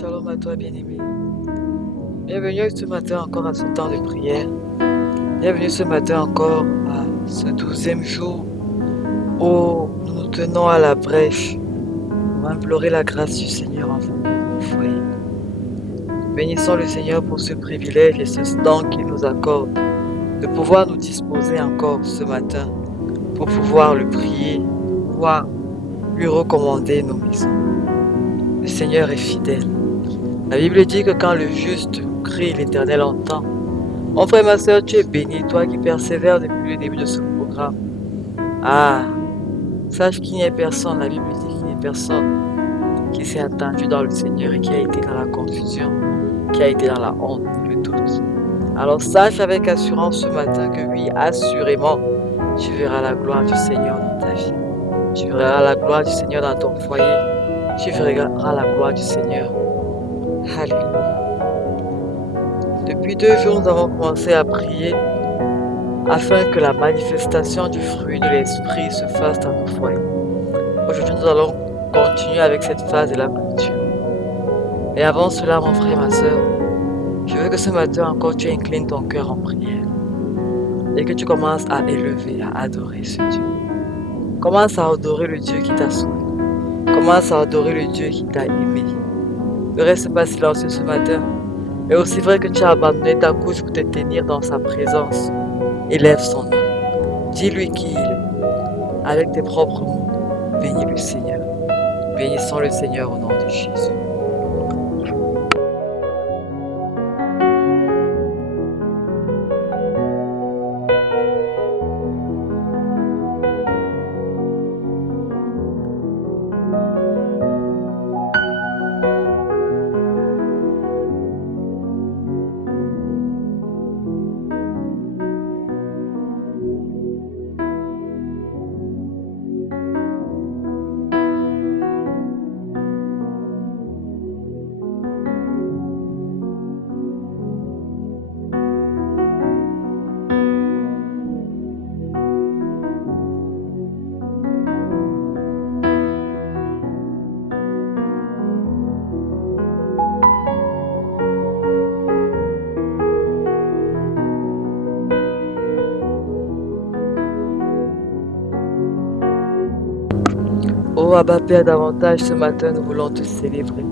Shalom à toi, bien-aimé. Bienvenue ce matin encore à ce temps de prière. Bienvenue ce matin encore à ce 12e jour où nous nous tenons à la brèche pour implorer la grâce du Seigneur en faveur de nos foyers. Bénissons le Seigneur pour ce privilège et ce temps qu'il nous accorde de pouvoir nous disposer encore ce matin pour pouvoir le prier, pouvoir lui recommander nos maisons. Le Seigneur est fidèle. La Bible dit que quand le juste crie, l'Éternel entend. Mon frère, ma soeur, tu es béni, toi qui persévères depuis le début de ce programme. Ah, sache qu'il n'y a personne, la Bible dit qu'il n'y a personne qui s'est attendu dans le Seigneur et qui a été dans la confusion, qui a été dans la honte, le doute. Alors sache avec assurance ce matin que oui, assurément, tu verras la gloire du Seigneur dans ta vie. Tu verras la gloire du Seigneur dans ton foyer. Tu verras la gloire du Seigneur. Alléluia. Depuis 2 jours, nous avons commencé à prier afin que la manifestation du fruit de l'Esprit se fasse dans nos foyers. Aujourd'hui, nous allons continuer avec cette phase de la clôture. Et avant cela, mon frère, ma soeur, je veux que ce matin encore tu inclines ton cœur en prière et que tu commences à élever, à adorer ce Dieu. Commence à adorer le Dieu qui t'a sauvé. Commence à adorer le Dieu qui t'a aimé. Ne reste pas silencieux ce matin. Mais aussi vrai que tu as abandonné ta couche pour te tenir dans sa présence. Élève son nom. Dis-lui qui il est. Avec tes propres mots, bénis le Seigneur. Bénissons le Seigneur au nom de Jésus. Oh Abba Père, davantage ce matin nous voulons te célébrer.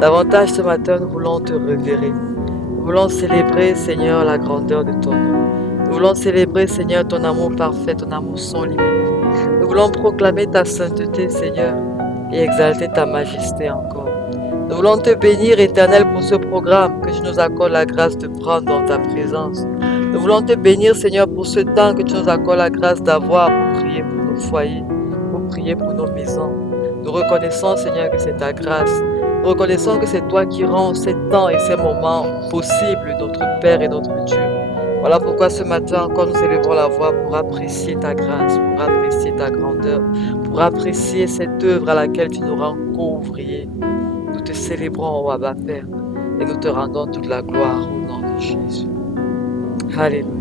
Davantage ce matin nous voulons te révérer. Nous voulons célébrer, Seigneur, la grandeur de ton nom. Nous voulons célébrer, Seigneur, ton amour parfait, ton amour sans limite. Nous voulons proclamer ta sainteté, Seigneur, et exalter ta majesté encore. Nous voulons te bénir, Éternel, pour ce programme, que tu nous accordes la grâce de prendre dans ta présence. Nous voulons te bénir, Seigneur, pour ce temps que tu nous accordes la grâce d'avoir pour prier pour nos foyers, pour prier pour nos maisons. Nous reconnaissons, Seigneur, que c'est ta grâce. Nous reconnaissons que c'est toi qui rends ces temps et ces moments possibles, notre Père et notre Dieu. Voilà pourquoi ce matin encore nous élevons la voix pour apprécier ta grâce, pour apprécier ta grandeur, pour apprécier cette œuvre à laquelle tu nous rends co-ouvriers. Nous te célébrons, ô Abba Père, et nous te rendons toute la gloire au nom de Jésus. Alléluia.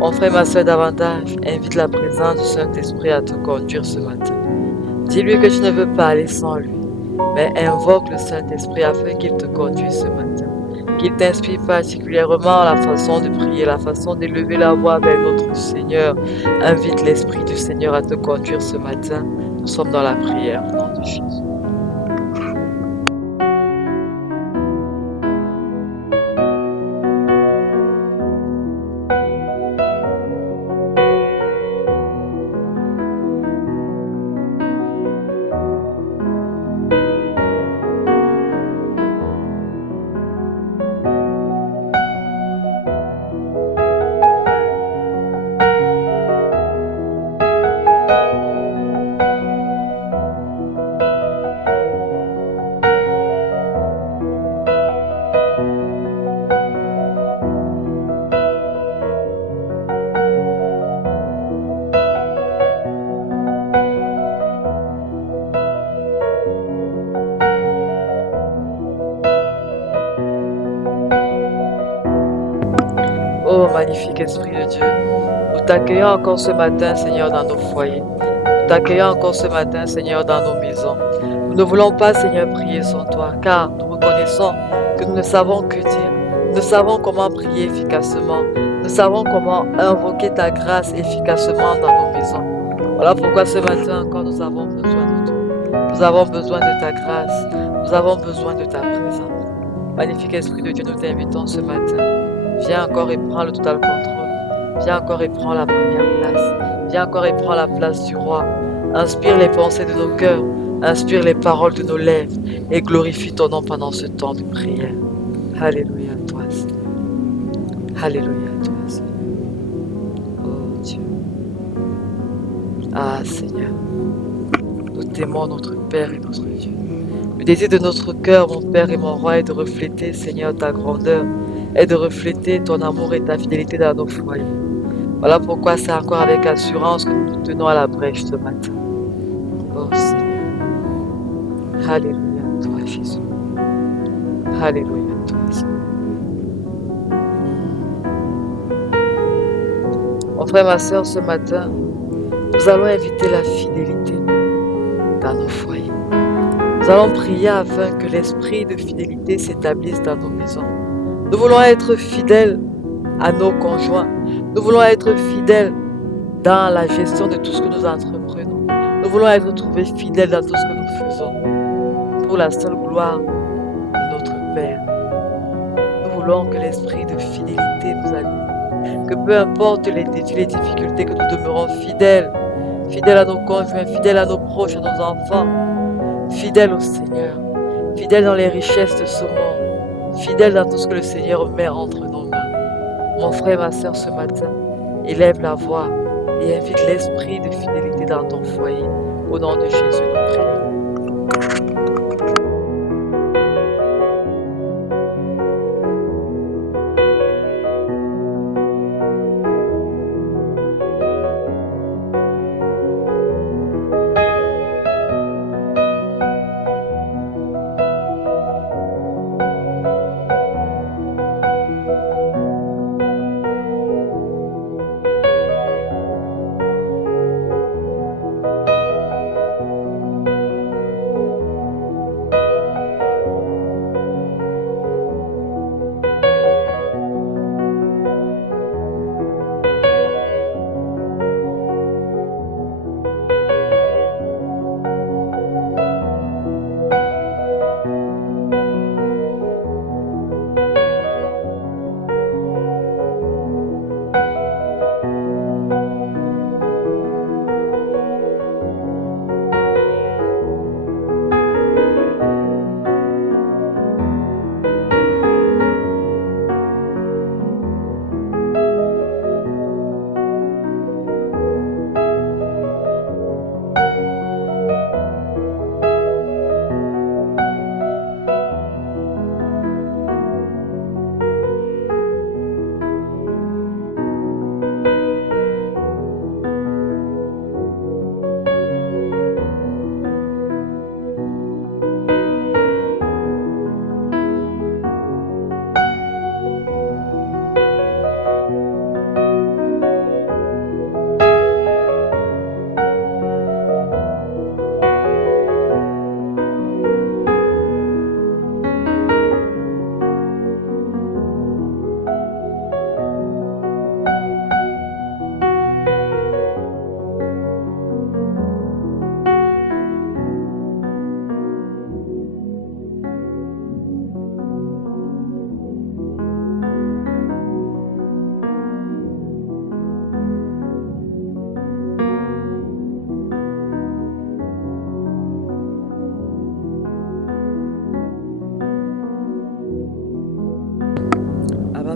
Mon frère, ma soeur, davantage, invite la présence du Saint-Esprit à te conduire ce matin. Dis-lui que tu ne veux pas aller sans lui, mais invoque le Saint-Esprit afin qu'il te conduise ce matin. Qu'il t'inspire particulièrement la façon de prier, la façon d'élever la voix vers notre Seigneur. Invite l'Esprit du Seigneur à te conduire ce matin. Nous sommes dans la prière au nom de Jésus. Oh, magnifique Esprit de Dieu, nous t'accueillons encore ce matin, Seigneur, dans nos foyers. Nous t'accueillons encore ce matin, Seigneur, dans nos maisons. Nous ne voulons pas, Seigneur, prier sans toi, car nous reconnaissons que nous ne savons que dire. Nous ne savons comment prier efficacement. Nous savons comment invoquer ta grâce efficacement dans nos maisons. Voilà pourquoi ce matin encore, nous avons besoin de toi. Nous avons besoin de ta grâce. Nous avons besoin de ta présence. Magnifique Esprit de Dieu, nous t'invitons ce matin. Viens encore et prends le total contrôle. Viens encore et prends la première place. Viens encore et prends la place du roi. Inspire les pensées de nos cœurs. Inspire les paroles de nos lèvres. Et glorifie ton nom pendant ce temps de prière. Alléluia à toi, Seigneur. Alléluia à toi, Seigneur. Oh Dieu. Ah Seigneur. Nous t'aimons, notre Père et notre Dieu. Le désir de notre cœur, mon Père et mon Roi, est de refléter, Seigneur, ta grandeur, est de refléter ton amour et ta fidélité dans nos foyers. Voilà pourquoi c'est encore avec assurance que nous nous tenons à la brèche ce matin. Oh Seigneur. Alléluia à toi, Jésus. Alléluia à toi, Seigneur. Mon frère, ma soeur, ce matin, nous allons inviter la fidélité dans nos foyers. Nous allons prier afin que l'esprit de fidélité s'établisse dans nos maisons. Nous voulons être fidèles à nos conjoints. Nous voulons être fidèles dans la gestion de tout ce que nous entreprenons. Nous voulons être trouvés fidèles dans tout ce que nous faisons. Pour la seule gloire de notre Père. Nous voulons que l'esprit de fidélité nous anime. Que peu importe les défis, les difficultés, que nous demeurons fidèles. Fidèles à nos conjoints, fidèles à nos proches, à nos enfants. Fidèles au Seigneur, fidèles dans les richesses de ce monde, fidèles dans tout ce que le Seigneur met entre nos mains. Mon frère, ma soeur, ce matin, élève la voix et invite l'esprit de fidélité dans ton foyer. Au nom de Jésus, nous prions.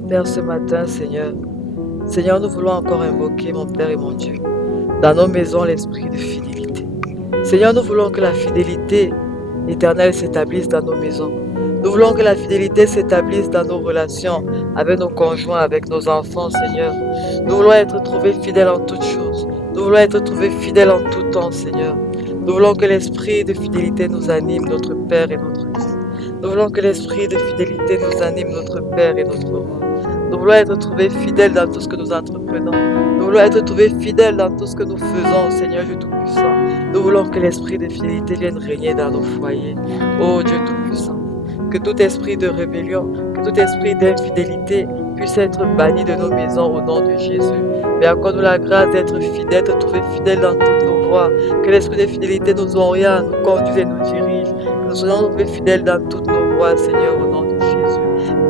Père, ce matin, Seigneur, Seigneur, nous voulons encore invoquer, mon Père et mon Dieu, dans nos maisons, l'esprit de fidélité. Seigneur, nous voulons que la fidélité éternelle s'établisse dans nos maisons. Nous voulons que la fidélité s'établisse dans nos relations avec nos conjoints, avec nos enfants, Seigneur. Nous voulons être trouvés fidèles en toutes choses. Nous voulons être trouvés fidèles en tout temps, Seigneur. Nous voulons que l'esprit de fidélité nous anime, notre Père et notre Dieu. Nous voulons que l'esprit de fidélité nous anime, notre Père et notre Roi. Nous voulons être trouvés fidèles dans tout ce que nous entreprenons. Nous Nous voulons être trouvés fidèles dans tout ce que nous faisons, Seigneur Dieu Tout-Puissant. Nous voulons que l'esprit de fidélité vienne régner dans nos foyers. Ô Dieu Tout-Puissant, que tout esprit de rébellion, que tout esprit d'infidélité puisse être banni de nos maisons au nom de Jésus. Mais accorde-nous la grâce d'être fidèles, d'être trouvés fidèles dans toutes nos voies. Que l'esprit de fidélité nous oriente, nous conduise et nous dirige. Que nous soyons trouvés fidèles dans toutes nos voies, Seigneur, au nom de Jésus.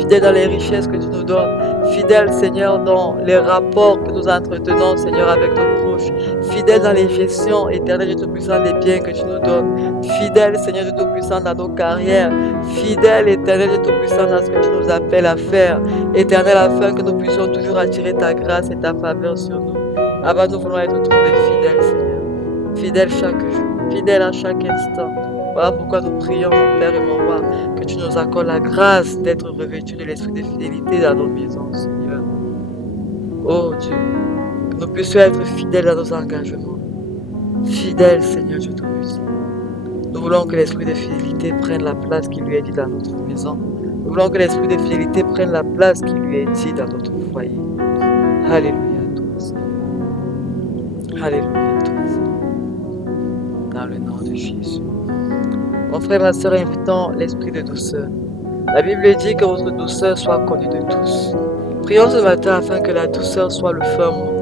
Fidèles dans les richesses que tu nous donnes. Fidèles, Seigneur, dans les rapports que nous entretenons, Seigneur, avec nos proches. Fidèles dans les gestions éternelles Dieu Tout-Puissant des biens que tu nous donnes. Fidèles, Seigneur Dieu Tout-Puissant, dans nos carrières. Fidèles, éternel Dieu Tout-Puissant, dans ce que tu nous appelles à faire. Éternel, afin que nous puissions toujours attirer ta grâce et ta faveur sur nous. Avant, nous voulons être trouvés fidèles, Seigneur. Fidèles chaque jour, fidèles à chaque instant. Voilà pourquoi nous prions, mon Père et mon Roi, que tu nous accordes la grâce d'être revêtus de l'esprit de fidélité dans nos maisons, Seigneur. Oh Dieu, que nous puissions être fidèles à nos engagements. Fidèles, Seigneur Dieu Tout-Puissant. Nous voulons que l'esprit de fidélité prenne la place qui lui est dit dans notre maison. Nous voulons que l'esprit de fidélité prenne la place qui lui est dit dans notre foyer. Alléluia à toi, Seigneur. Alléluia à toi, Seigneur. Dans le nom de Jésus. Mon frère, ma soeur, invitons l'esprit de douceur. La Bible dit que votre douceur soit connue de tous. Prions ce matin afin que la douceur soit le ferment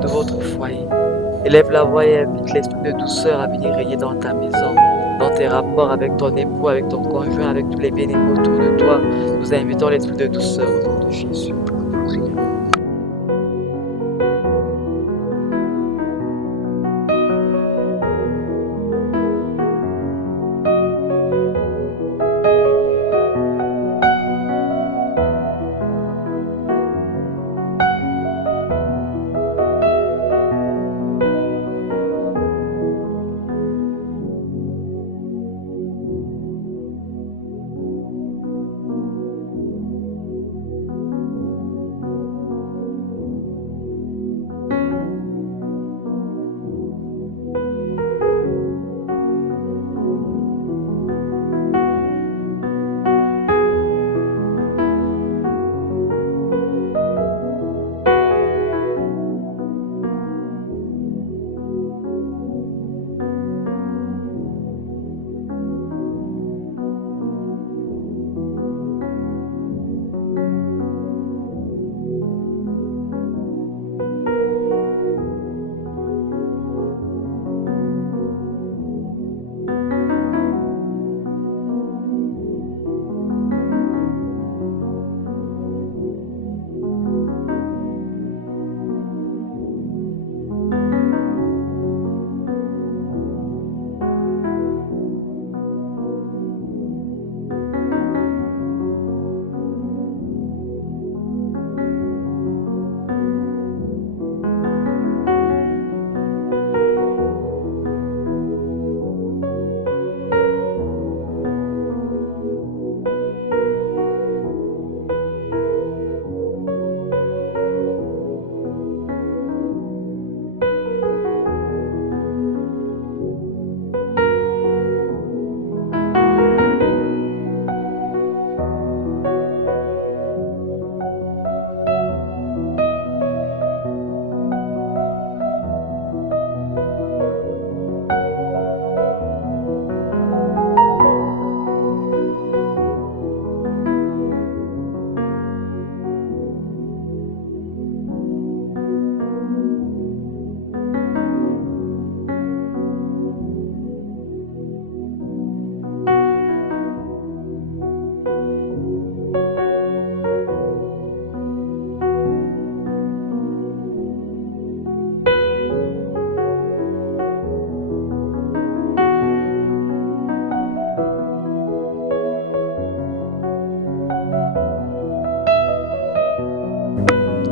de votre foyer. Élève la voix et invite l'esprit de douceur à venir régner dans ta maison, dans tes rapports avec ton époux, avec ton conjoint, avec tous les bien-aimés autour de toi. Nous invitons l'esprit de douceur au nom de Jésus. Prions.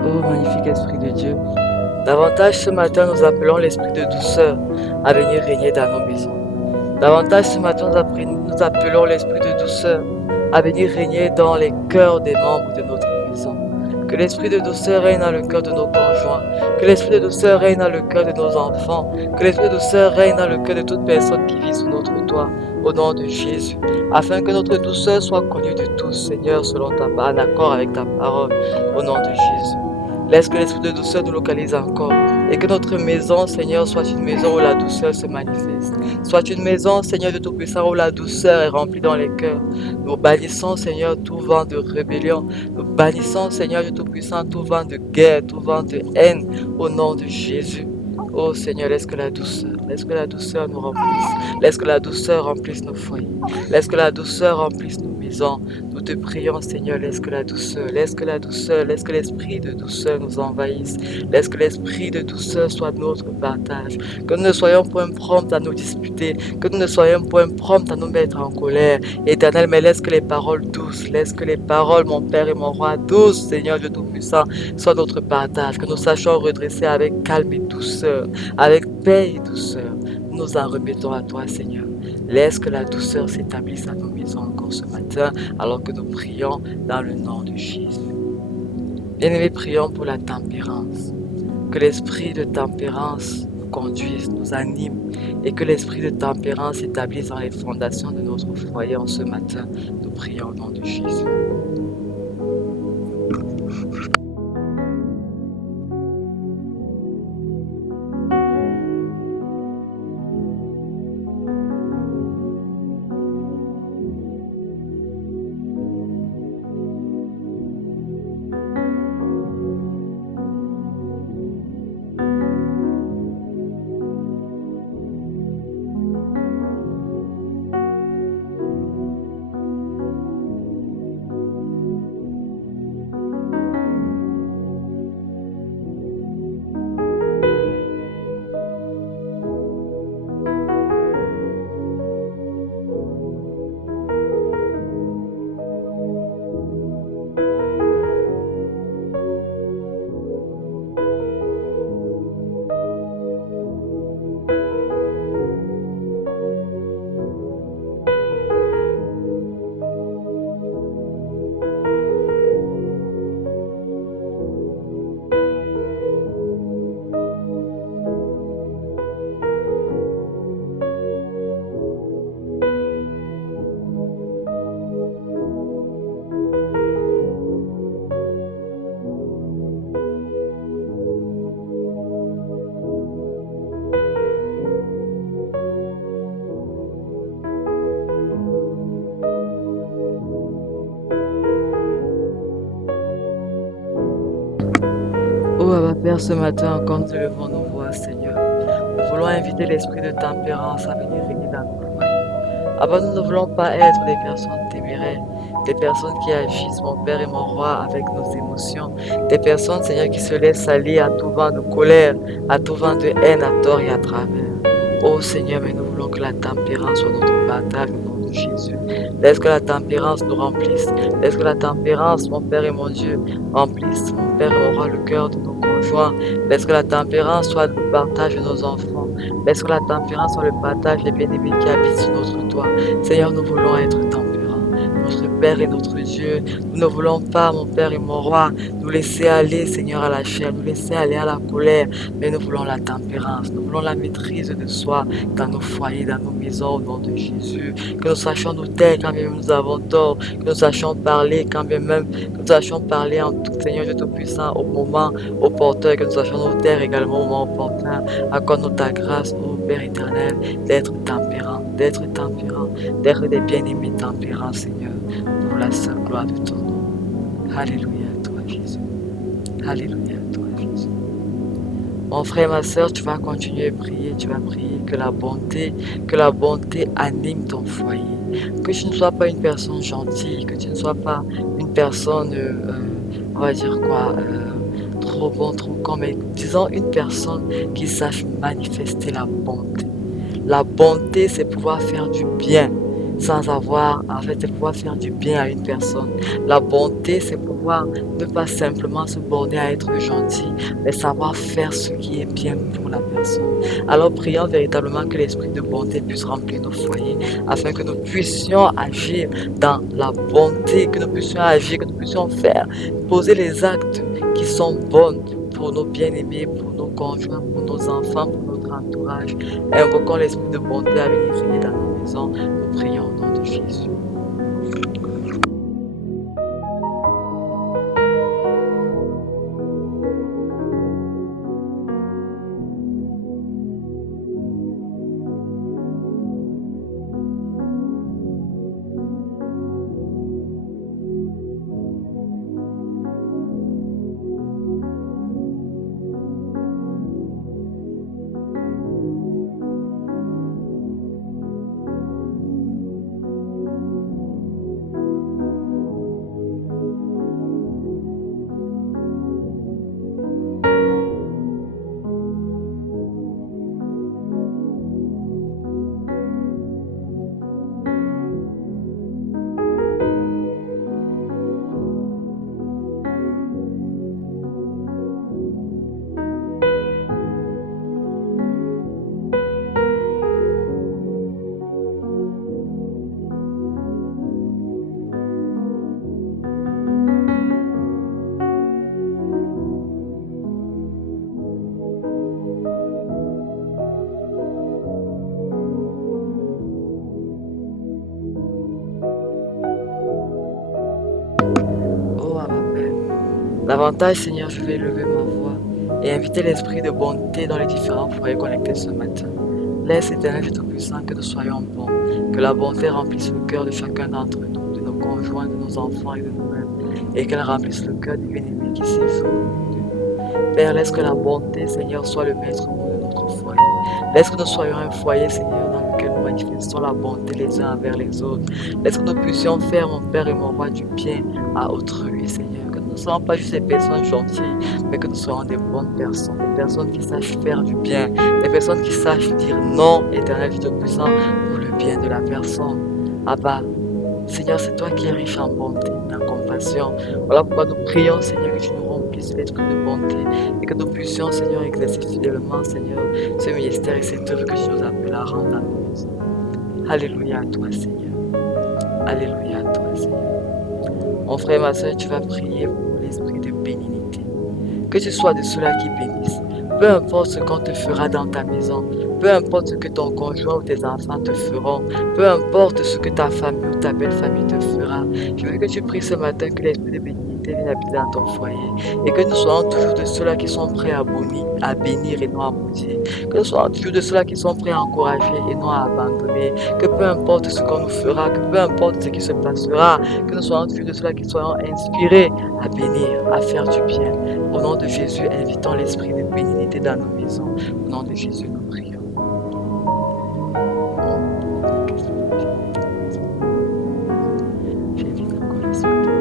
Oh, magnifique Esprit de Dieu. Davantage ce matin, nous appelons l'Esprit de douceur à venir régner dans nos maisons. Davantage ce matin, nous appelons l'Esprit de douceur à venir régner dans les cœurs des membres de notre maison. Que l'Esprit de douceur règne dans le cœur de nos conjoints. Que l'Esprit de douceur règne dans le cœur de nos enfants. Que l'Esprit de douceur règne dans le cœur de toute personne qui vit sous notre toit. Au nom de Jésus. Afin que notre douceur soit connue de tous, Seigneur, selon ta parole, en accord avec ta parole. Au nom de Jésus. Laisse que l'esprit de douceur nous localise encore. Et que notre maison, Seigneur, soit une maison où la douceur se manifeste. Soit une maison, Seigneur de Tout-Puissant, où la douceur est remplie dans les cœurs. Nous bannissons, Seigneur, tout vent de rébellion. Nous bannissons, Seigneur de Tout-Puissant, tout vent de guerre, tout vent de haine, au nom de Jésus. Oh Seigneur, laisse que la douceur nous remplisse. Laisse que la douceur remplisse nos foyers. Laisse que la douceur remplisse nos maisons. Nous te prions, Seigneur, laisse que la douceur, laisse que l'esprit de douceur nous envahisse. Laisse que l'esprit de douceur soit notre partage. Que nous ne soyons point prompts à nous disputer. Que nous ne soyons point prompts à nous mettre en colère. Éternel, mais laisse que les paroles douces, laisse que les paroles, mon Père et mon Roi, douces, Seigneur Dieu Tout-Puissant, soient notre partage. Que nous sachions redresser avec calme et douceur, avec paix et douceur. Nous en remettons à toi, Seigneur. Laisse que la douceur s'établisse à nos maisons encore ce matin, alors que nous prions dans le nom de Jésus. Bien-aimés, prions pour la tempérance. Que l'esprit de tempérance nous conduise, nous anime, et que l'esprit de tempérance s'établisse dans les fondations de notre foyer en ce matin. Nous prions au nom de Jésus. Oh, Abba Père, ce matin, encore nous élevons nos voix, Seigneur. Nous voulons inviter l'esprit de tempérance à venir régner dans nos foyers. Abba, nous ne voulons pas être des personnes téméraires, des personnes qui agissent, mon Père et mon Roi, avec nos émotions, des personnes, Seigneur, qui se laissent aller à tout vent de colère, à tout vent de haine, à tort et à travers. Oh Seigneur, mais nous voulons que la tempérance soit notre partage au nom de Jésus. Laisse que la tempérance nous remplisse. Laisse que la tempérance, mon Père et mon Dieu, remplisse, mon Père et mon Roi, le cœur de nos conjoints. Laisse que la tempérance soit le partage de nos enfants. Laisse que la tempérance soit le partage des bien-aimés qui habitent sur notre toit. Seigneur, nous voulons être tempérants. Notre Père et notre Dieu, nous ne voulons pas, mon Père et mon Roi, nous laisser aller, Seigneur, à la chair, nous laisser aller à la colère, mais nous voulons la tempérance, nous voulons la maîtrise de soi dans nos foyers, dans nos maisons, au nom de Jésus. Que nous sachions nous taire quand bien même nous avons tort, que nous sachions parler quand bien même, que nous sachions parler en tout, Seigneur Dieu Tout-Puissant, au moment opportun, que nous sachions nous taire également au moment opportun. Accorde-nous ta grâce, ô Père éternel, d'être tempérant, d'être des bien-aimés tempérants, Seigneur, pour la seule gloire de ton nom. Alléluia à toi, Jésus. Alléluia à toi, Jésus. Mon frère, ma soeur, tu vas continuer à prier, tu vas prier que la bonté anime ton foyer. Que tu ne sois pas une personne gentille, que tu ne sois pas une personne, on va dire quoi, trop bon, trop con, mais disons une personne qui sache manifester la bonté. La bonté, c'est pouvoir faire du bien sans avoir, en fait, c'est pouvoir faire du bien à une personne. La bonté, c'est pouvoir ne pas simplement se borner à être gentil, mais savoir faire ce qui est bien pour la personne. Alors prions véritablement que l'esprit de bonté puisse remplir nos foyers, afin que nous puissions agir dans la bonté, que nous puissions agir, que nous puissions faire, poser les actes qui sont bons pour nos bien-aimés, pour nos conjoints, pour nos enfants, pour notre entourage. Invoquons l'esprit de bonté à venir régner dans nos maisons. Nous prions au nom de Jésus. Davantage, Seigneur, je vais lever ma voix et inviter l'esprit de bonté dans les différents foyers connectés ce matin. Laisse, Éternel Dieu Tout-Puissant, que nous soyons bons, que la bonté remplisse le cœur de chacun d'entre nous, de nos conjoints, de nos enfants et de nous-mêmes, et qu'elle remplisse le cœur du bien-aimé qui séjourne au milieu de nous. Père, laisse que la bonté, Seigneur, soit le maître mot de notre foyer. Laisse que nous soyons un foyer, Seigneur, dans lequel nous manifestons la bonté les uns envers les autres. Laisse que nous puissions faire, mon Père et mon Roi, du bien à autrui, Seigneur. Que nous ne soyons pas juste des personnes gentilles, mais que nous soyons des bonnes personnes, des personnes qui sachent faire du bien, des personnes qui sachent dire non, Éternel Dieu Tout-Puissant, pour le bien de la personne. Abba, Seigneur, c'est toi qui es riche en bonté et en compassion. Voilà pourquoi nous prions, Seigneur, que tu nous remplisses d'esprit de bonté et que nous puissions, Seigneur, exercer fidèlement, Seigneur, ce ministère et cette œuvre que tu nous appelles à rendre à nous. Alléluia à toi, Seigneur. Alléluia à toi, Seigneur. Mon frère, ma soeur, tu vas prier pour l'esprit de bénignité. Que tu sois de ceux-là qui bénissent. Peu importe ce qu'on te fera dans ta maison, peu importe ce que ton conjoint ou tes enfants te feront, peu importe ce que ta famille ou ta belle famille te fera, je veux que tu pries ce matin que l'esprit de bénignité vienne habiter dans ton foyer et que nous soyons toujours de ceux-là qui sont prêts à bénir et non à maudire. Que nous soyons toujours de ceux-là qui sont prêts à encourager et non à abandonner. Que peu importe ce qu'on nous fera, que peu importe ce qui se passera, que nous soyons toujours de ceux-là qui soyons inspirés à bénir, à faire du bien. Au nom de Jésus, invitons l'esprit de bénignité dans nos maisons. Au nom de Jésus, nous prions. J'invite encore l'esprit de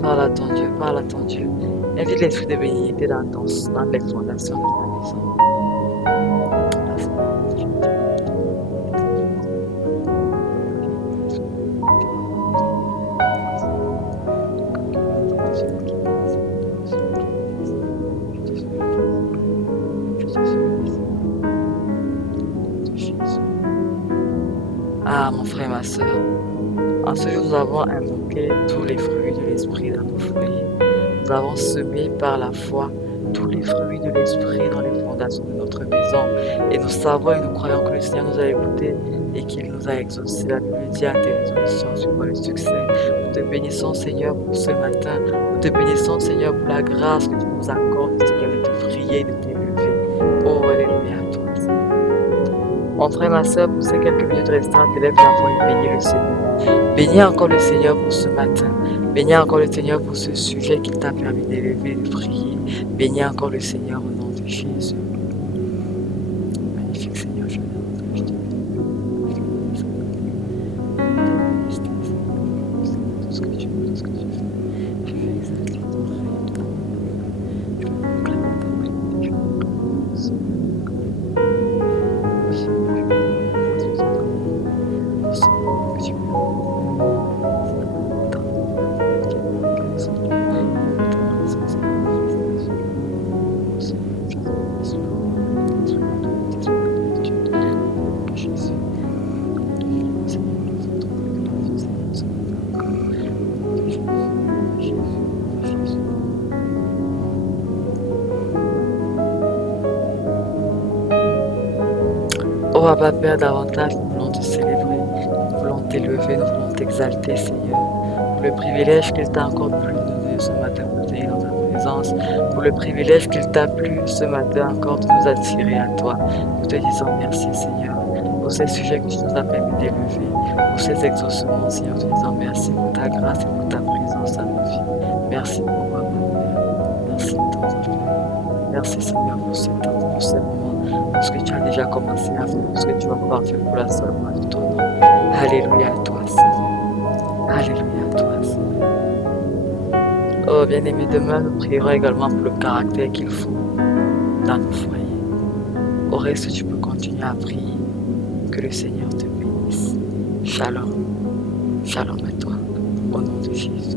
Parle à ton Dieu, parle à ton Dieu. Invite l'esprit de bénignité dans les fondations de ta maison. Ah, mon frère, ma soeur, en ce jour, nous avons invoqué tous les fruits de l'esprit dans nos foyers. Nous avons semé par la foi tous les fruits de l'esprit dans les fondations de notre maison. Et nous savons et nous croyons que le Seigneur nous a écoutés et qu'il nous a exaucés. La Bible dit à tes résolutions sur le succès. Nous te bénissons, Seigneur, pour ce matin. Nous te bénissons, Seigneur, pour la grâce que tu nous accordes, Seigneur, de te prier, de t'élever. Oh, alléluia à toi, Seigneur. Mon frère, ma soeur, pour ces quelques minutes restantes, élève la voix et bénis le Seigneur. Bénis encore le Seigneur pour ce matin. Bénis encore le Seigneur pour ce sujet qu'il t'a permis d'élever, de prier. Bénis encore le Seigneur au nom de Jésus. Magnifique Seigneur, je te tout ce que tu veux, tout ce que tu fais. Je vais exalter ton règne, ta bonté. Je vais proclamer ta prière. Je vais Oh Abba Père, davantage nous voulons te célébrer, nous voulons t'élever, nous voulons t'exalter, Seigneur, pour le privilège qu'il t'a encore plu de nous donner ce matin pour venir dans ta présence, pour le privilège qu'il t'a plu ce matin encore de nous attirer à toi. Nous te disons merci, Seigneur, pour ces sujets que tu nous as permis d'élever, pour ces exaucements, Seigneur. Nous te disons merci pour ta grâce et pour ta présence dans nos vies. Merci pour moi, mon Père. Merci, ton Père. Merci, Seigneur, pour ce temps, pour ce moment, pour ce que tu as déjà commencé à faire, pour ce que tu vas pouvoir faire pour la seule gloire de ton nom. Alléluia à toi, Seigneur. Alléluia à toi, Seigneur. Oh, bien-aimé, demain, nous prierons également pour le caractère qu'il faut dans nos foyers. Au reste, tu peux continuer à prier. Que le Seigneur te bénisse. Shalom. Shalom à toi. Au nom de Jésus.